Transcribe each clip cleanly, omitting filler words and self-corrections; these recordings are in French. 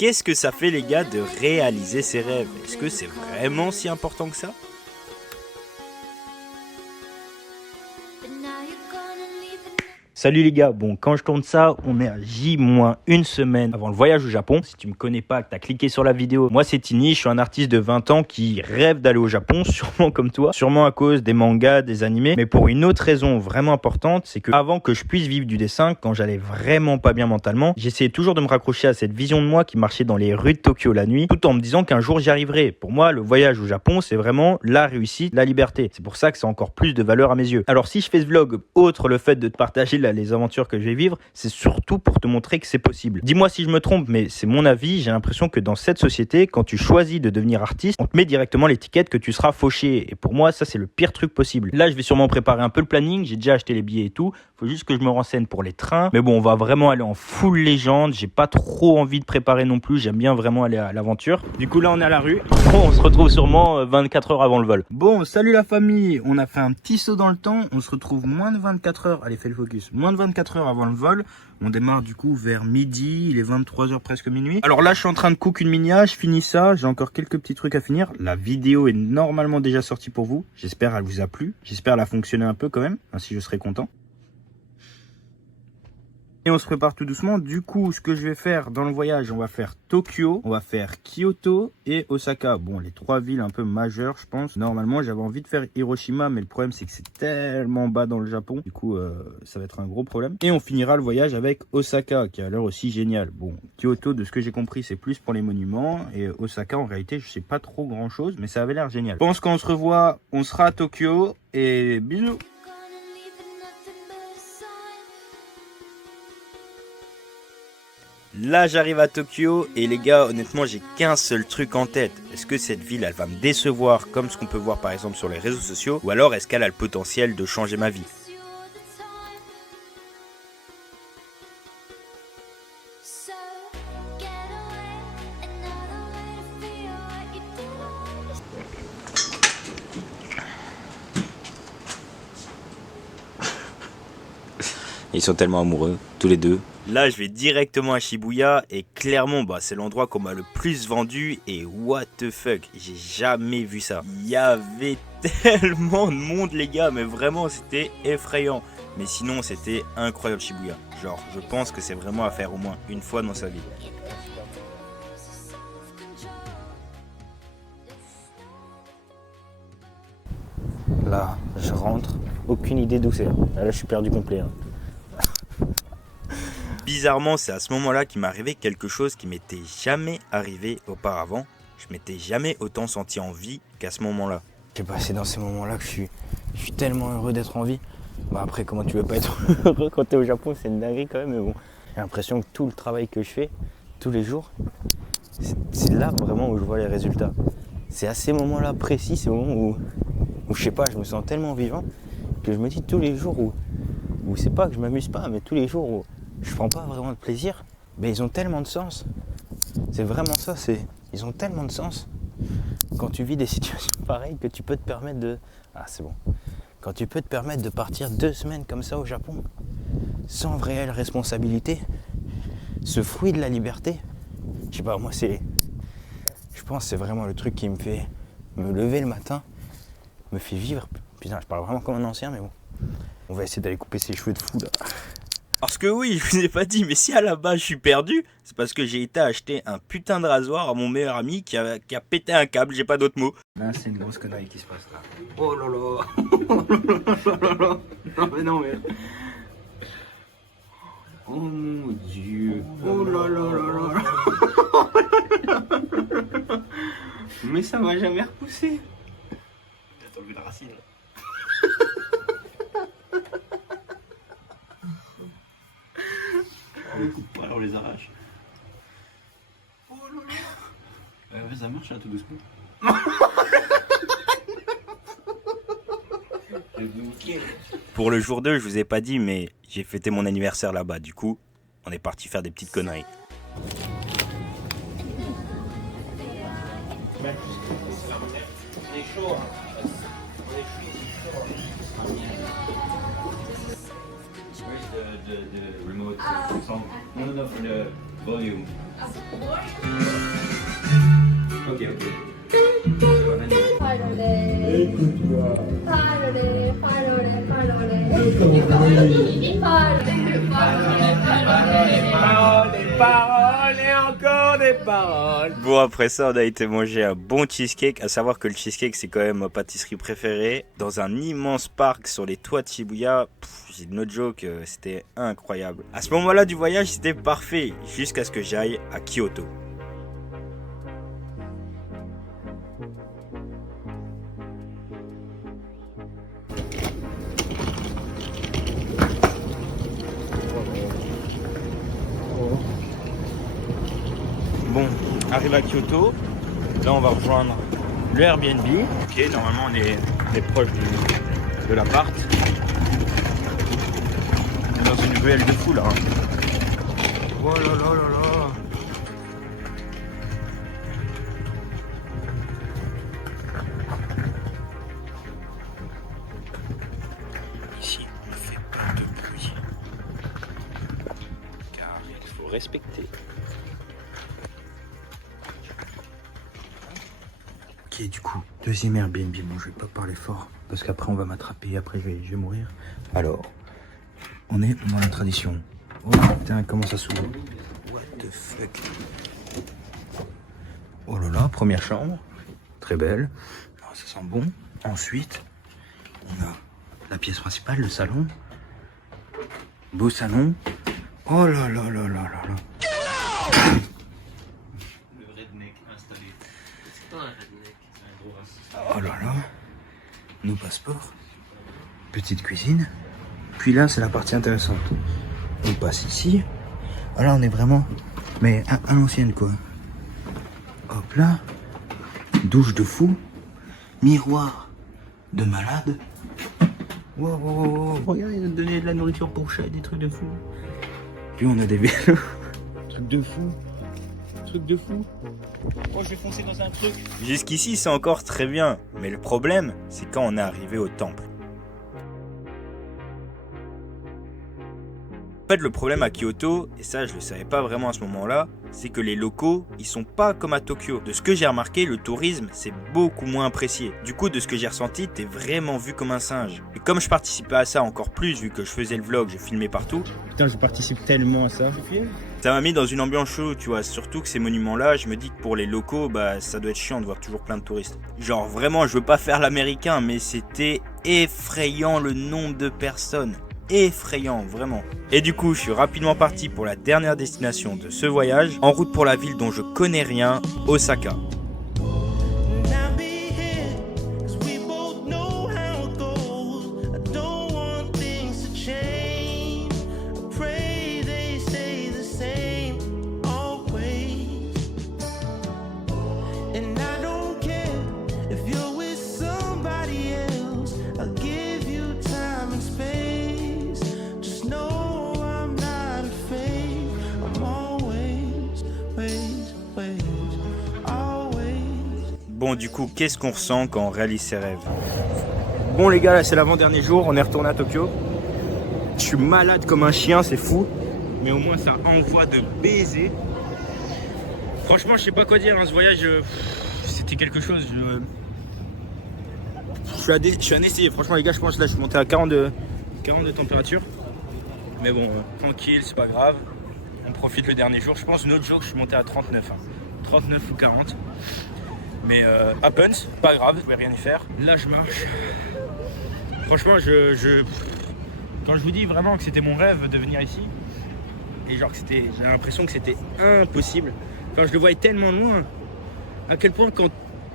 Qu'est-ce que ça fait les gars de réaliser ses rêves? Est-ce que c'est vraiment si important que ça? Salut les gars, bon quand je tourne ça, on est à J-1 semaine avant le voyage au Japon. Si tu me connais pas, que t'as cliqué sur la vidéo, moi c'est Tini, je suis un artiste de 20 ans qui rêve d'aller au Japon, sûrement comme toi, sûrement à cause des mangas, des animés, mais pour une autre raison vraiment importante, c'est que avant que je puisse vivre du dessin, quand j'allais vraiment pas bien mentalement, j'essayais toujours de me raccrocher à cette vision de moi qui marchait dans les rues de Tokyo la nuit, tout en me disant qu'un jour j'y arriverai. Pour moi, le voyage au Japon, c'est vraiment la réussite, la liberté. C'est pour ça que c'est encore plus de valeur à mes yeux. Alors si je fais ce vlog, outre le fait de te partager les aventures que je vais vivre, c'est surtout pour te montrer que c'est possible. Dis-moi si je me trompe, mais c'est mon avis, j'ai l'impression que dans cette société, quand tu choisis de devenir artiste, on te met directement l'étiquette que tu seras fauché. Et pour moi, ça c'est le pire truc possible. Là, je vais sûrement préparer un peu le planning, j'ai déjà acheté les billets et tout, faut juste que je me renseigne pour les trains. Mais bon, on va vraiment aller en full légende, j'ai pas trop envie de préparer non plus, j'aime bien vraiment aller à l'aventure. Du coup là, on est à la rue, on se retrouve sûrement 24 heures avant le vol. Bon, salut la famille, on a fait un petit saut dans le temps, on se retrouve moins de 24 heures, allez fais le focus, moins de 24 heures avant le vol. On démarre du coup vers midi, il est 23 heures presque minuit. Alors là je suis en train de cook une minia, je finis ça, j'ai encore quelques petits trucs à finir. La vidéo est normalement déjà sortie pour vous, j'espère elle vous a plu, j'espère elle a fonctionné un peu quand même, ainsi je serai content. Et on se prépare tout doucement. Du coup, ce que je vais faire dans le voyage, on va faire Tokyo, on va faire Kyoto et Osaka. Bon, les trois villes un peu majeures, je pense. Normalement, j'avais envie de faire Hiroshima, mais le problème, c'est que c'est tellement bas dans le Japon. Du coup, ça va être un gros problème. Et on finira le voyage avec Osaka, qui a l'air aussi génial. Bon, Kyoto, de ce que j'ai compris, c'est plus pour les monuments. Et Osaka, en réalité, je sais pas trop grand-chose, mais ça avait l'air génial. Je pense qu'on se revoit, on sera à Tokyo. Et bisous! Là j'arrive à Tokyo et les gars honnêtement j'ai qu'un seul truc en tête. Est-ce que cette ville elle va me décevoir comme ce qu'on peut voir par exemple sur les réseaux sociaux, ou alors est-ce qu'elle a le potentiel de changer ma vie? Ils sont tellement amoureux, tous les deux. Là, je vais directement à Shibuya et clairement, c'est l'endroit qu'on m'a le plus vendu et what the fuck, j'ai jamais vu ça. Il y avait tellement de monde les gars, mais vraiment c'était effrayant. Mais sinon, c'était incroyable Shibuya. Genre, je pense que c'est vraiment à faire au moins une fois dans sa vie. Là, je rentre, aucune idée d'où c'est. Là, je suis perdu complet. Bizarrement, c'est à ce moment-là qu'il m'est arrivé quelque chose qui m'était jamais arrivé auparavant. Je m'étais jamais autant senti en vie qu'à ce moment-là. Je sais pas, c'est dans ces moments-là que je suis tellement heureux d'être en vie. Après, comment tu veux pas être heureux quand t'es au Japon, c'est une dinguerie quand même, mais bon. J'ai l'impression que tout le travail que je fais, tous les jours, c'est là vraiment où je vois les résultats. C'est à ces moments-là précis, ces moments où je sais pas, je me sens tellement vivant que je me dis tous les jours où c'est pas que je m'amuse pas, mais tous les jours où je prends pas vraiment de plaisir, mais ils ont tellement de sens. C'est vraiment ça, ils ont tellement de sens. Quand tu vis des situations pareilles que tu peux te permettre de... Ah c'est bon. Quand tu peux te permettre de partir 2 semaines comme ça au Japon, sans réelle responsabilité, ce fruit de la liberté, je sais pas, moi je pense que c'est vraiment le truc qui me fait me lever le matin, me fait vivre. Putain, je parle vraiment comme un ancien, mais bon. On va essayer d'aller couper ses cheveux de fou là. Parce que oui, je vous ai pas dit, mais si à la base je suis perdu, c'est parce que j'ai été acheter un putain de rasoir à mon meilleur ami qui a pété un câble, j'ai pas d'autre mot. Là, c'est une grosse connerie qui se passe là. Oh là là. Non mais non mais... Oh mon dieu. Oh là là là là. Mais ça va jamais repousser. T'as enlevé la racine. On les coupe pas, on les arrache. Oh là là. Ouais, ça marche là, tout doucement. Pour le jour 2, je vous ai pas dit, mais j'ai fêté mon anniversaire là-bas. Du coup, on est parti faire des petites conneries. On est chaud, hein. The remote song. No, for the volume. Ok. Écoute-moi. Paroles et encore des paroles. Bon, après ça, on a été manger un bon cheesecake. À savoir que le cheesecake, c'est quand même ma pâtisserie préférée. Dans un immense parc sur les toits de Shibuya. J'ai no joke, c'était incroyable. À ce moment-là du voyage, c'était parfait. Jusqu'à ce que j'aille à Kyoto. Bon, arrive à Kyoto, là on va rejoindre le Airbnb. Ok, normalement on est proche de l'appart. On est dans une ruelle de fou là. Oh là là là là. Ici on ne fait pas de bruit, car il faut respecter. Ok, du coup, deuxième Airbnb. Bon, je vais pas parler fort parce qu'après on va m'attraper, après je vais mourir. Alors, on est dans la tradition. Oh putain, comment ça s'ouvre? What the fuck? Oh là là, première chambre, très belle. Alors, ça sent bon. Ensuite, on a la pièce principale, le salon. Beau salon. Oh là là là là là là. Le redneck installé. C'est pas un redneck. Oh là là, nos passeports, petite cuisine, puis là c'est la partie intéressante. On passe ici, voilà on est vraiment, mais à l'ancienne quoi. Hop là, douche de fou, miroir de malade. Wow, wow, wow. Regarde, ils nous donné de la nourriture pour chat, des trucs de fou. Puis on a des vélos, trucs de fou. Truc de fou. Oh, je vais foncer dans un truc. Jusqu'ici, c'est encore très bien. Mais le problème, c'est quand on est arrivé au temple. En fait, le problème à Kyoto, et ça je le savais pas vraiment à ce moment-là, c'est que les locaux, ils sont pas comme à Tokyo. De ce que j'ai remarqué, le tourisme, c'est beaucoup moins apprécié. Du coup, de ce que j'ai ressenti, t'es vraiment vu comme un singe. Et comme je participais à ça encore plus, vu que je faisais le vlog, je filmais partout. Putain, je participe tellement à ça. Ça m'a mis dans une ambiance chaude, tu vois. Surtout que ces monuments-là, je me dis que pour les locaux, bah ça doit être chiant de voir toujours plein de touristes. Genre vraiment, je veux pas faire l'américain, mais c'était effrayant le nombre de personnes. Effrayant, vraiment. Et du coup, je suis rapidement parti pour la dernière destination de ce voyage, en route pour la ville dont je connais rien, Osaka. Bon, du coup, qu'est-ce qu'on ressent quand on réalise ses rêves? Bon les gars, là c'est l'avant-dernier jour, on est retourné à Tokyo. Je suis malade comme un chien, c'est fou. Mais au moins ça envoie de baiser. Franchement, je sais pas quoi dire, hein, ce voyage, c'était quelque chose. Je suis anesthésié, franchement les gars, je pense là je suis monté à 42 température. Mais bon, tranquille, c'est pas grave. On profite le dernier jour. Je pense notre jour, je suis monté à 39. Hein. 39 ou 40. Mais happens, pas grave, je vais rien y faire. Là je marche. Franchement, quand je vous dis vraiment que c'était mon rêve de venir ici, et genre que j'ai l'impression que c'était impossible. Enfin, je le voyais tellement loin, à quel point quand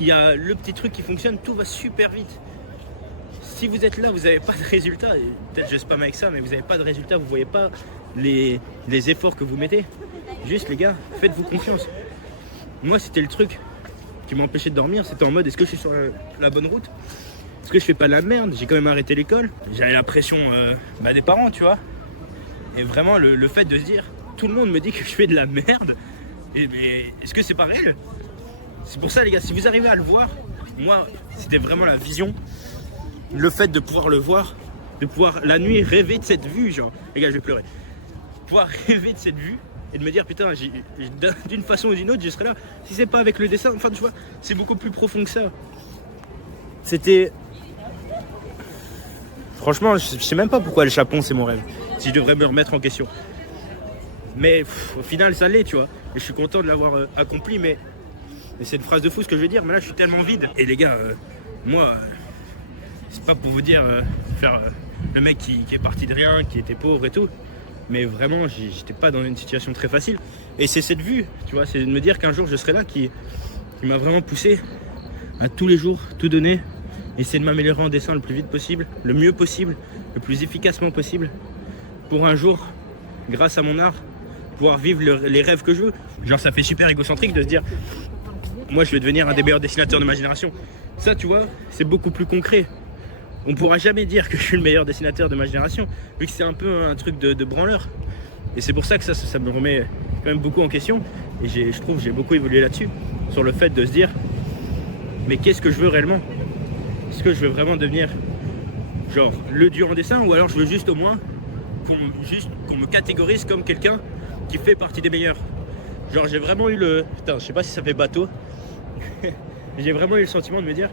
il y a le petit truc qui fonctionne, tout va super vite. Si vous êtes là, vous n'avez pas de résultat. Peut-être je spamme avec ça, mais vous n'avez pas de résultat, vous voyez pas les efforts que vous mettez. Juste les gars, faites-vous confiance. Moi, c'était le truc qui m'empêchait de dormir, c'était en mode est-ce que je suis sur la bonne route? Est-ce que je fais pas de la merde? J'ai quand même arrêté l'école, j'avais la pression des parents, tu vois. Et vraiment le fait de se dire tout le monde me dit que je fais de la merde, et mais est-ce que c'est pas réel? C'est pour ça les gars, si vous arrivez à le voir, moi c'était vraiment la vision, le fait de pouvoir le voir, de pouvoir la nuit rêver de cette vue, genre les gars je vais pleurer, pouvoir rêver de cette vue, et de me dire putain, d'une façon ou d'une autre, je serai là. Si c'est pas avec le dessin, enfin tu vois, c'est beaucoup plus profond que ça. C'était... Franchement, je sais même pas pourquoi le Japon c'est mon rêve. Si je devrais me remettre en question. Mais au final, ça l'est, tu vois. Et je suis content de l'avoir accompli, mais c'est une phrase de fou ce que je veux dire. Mais là, je suis tellement vide. Et les gars, moi, c'est pas pour vous dire faire le mec qui est parti de rien, qui était pauvre et tout. Mais vraiment, j'étais pas dans une situation très facile. Et c'est cette vue, tu vois, c'est de me dire qu'un jour je serai là qui m'a vraiment poussé à tous les jours tout donner. Essayer de m'améliorer en dessin le plus vite possible, le mieux possible, le plus efficacement possible. Pour un jour, grâce à mon art, pouvoir vivre les rêves que je veux. Genre, ça fait super égocentrique de se dire, moi je vais devenir un des meilleurs dessinateurs de ma génération. Ça, tu vois, c'est beaucoup plus concret. On pourra jamais dire que je suis le meilleur dessinateur de ma génération, vu que c'est un peu un truc de branleur. Et c'est pour ça que ça me remet quand même beaucoup en question. Et je trouve que j'ai beaucoup évolué là-dessus, sur le fait de se dire, mais qu'est-ce que je veux réellement? Est-ce que je veux vraiment devenir genre le dieu en dessin, ou alors je veux juste au moins qu'on me catégorise comme quelqu'un qui fait partie des meilleurs. Genre j'ai vraiment eu le... Putain, je sais pas si ça fait bateau. J'ai vraiment eu le sentiment de me dire,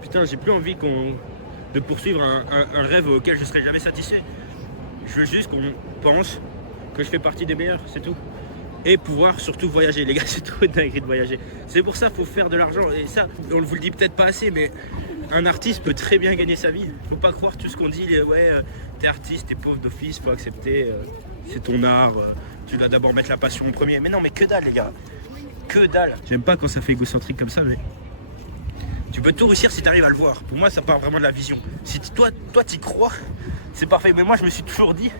putain, j'ai plus envie de poursuivre un rêve auquel je serai jamais satisfait. Je veux juste qu'on pense que je fais partie des meilleurs, c'est tout. Et pouvoir surtout voyager, les gars, c'est trop dingue de voyager. C'est pour ça qu'il faut faire de l'argent. Et ça, on vous le dit peut-être pas assez, mais un artiste peut très bien gagner sa vie. Faut pas croire tout ce qu'on dit, ouais, t'es artiste, t'es pauvre d'office, faut accepter, c'est ton art, tu dois d'abord mettre la passion en premier. Mais non, mais que dalle, les gars, que dalle. J'aime pas quand ça fait égocentrique comme ça, mais tu peux tout réussir si t'arrives à le voir. Pour moi, ça part vraiment de la vision. Si toi t'y crois, c'est parfait. Mais moi, je me suis toujours dit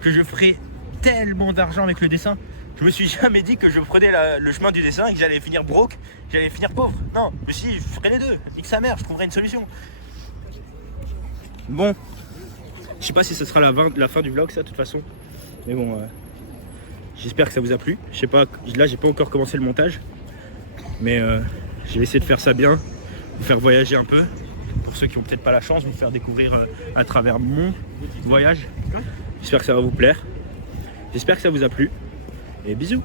que je ferais tellement d'argent avec le dessin. Je me suis jamais dit que je prenais le chemin du dessin et que j'allais finir broke, que j'allais finir pauvre. Non, je me suis dit, je ferai les deux. Nique sa mère, je trouverai une solution. Bon, je sais pas si ce sera la fin du vlog, ça, de toute façon. Mais bon, j'espère que ça vous a plu. Je sais pas, là, j'ai pas encore commencé le montage. Mais j'ai essayé de faire ça bien, vous faire voyager un peu. Pour ceux qui ont peut-être pas la chance, vous faire découvrir à travers mon voyage. J'espère que ça va vous plaire. J'espère que ça vous a plu. Et bisous.